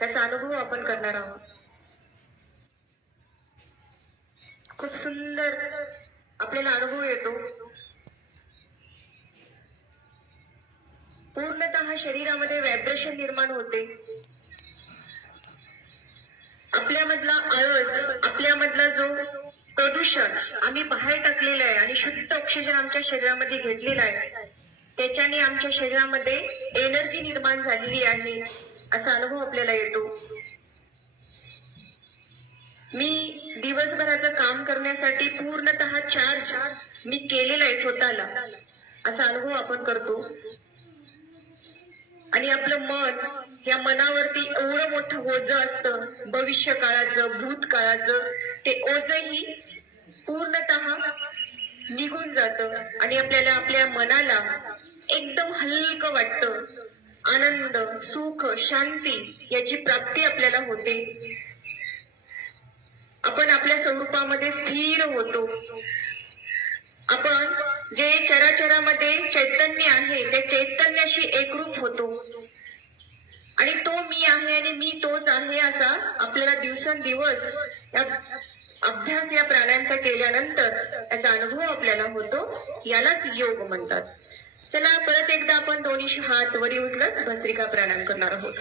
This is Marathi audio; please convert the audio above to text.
त्याचा अनुभव आपण करणार आहोत. खूप सुंदर आपल्याला अनुभव येतो. पूर्णतः शरीरामध्ये व्हायब्रेशन निर्माण होते. आपल्यामधला आळस आपल्यामधला जो प्रदूषण आम्ही बाहेर टाकलेलं आहे आणि शुद्ध ऑक्सिजन आमच्या शरीरामध्ये घेतलेला आहे त्याच्याने आमच्या शरीरामध्ये एनर्जी निर्माण झालेली आहे. असा अनुभव आपल्याला येतो. मी दिवसभराचं काम करण्यासाठी पूर्णतः चार्ज मी केलेला आहे स्वतःला असा अनुभव आपण करतो. आणि आपलं मन या मनावरती एवढं मोठं ओझ असतं भविष्य काळाचं भूतकाळाचं ते ओझही पूर्णतः निघून जातं आणि आपल्याला आपल्या मनाला एकदम हलकं वाटतं. आनंद सुख शांती याची प्राप्ती आपल्याला होते. आपण आपल्या स्वरूपामध्ये स्थिर होतो. आपण जे चराचरामध्ये चैतन्य आहे त्या चैतन्याशी एकरूप होतो. आणि तो मी आहे आणि मी तोच आहे असा आपल्याला दिवसेंदिवस या अभ्यास या प्राण्यांचा केल्यानंतर याचा अनुभव आपल्याला होतो. यालाच योग म्हणतात. चला परत एकदा आपण दोन्ही हात वरी उचलत भस्त्रिका प्राणायाम करणार आहोत.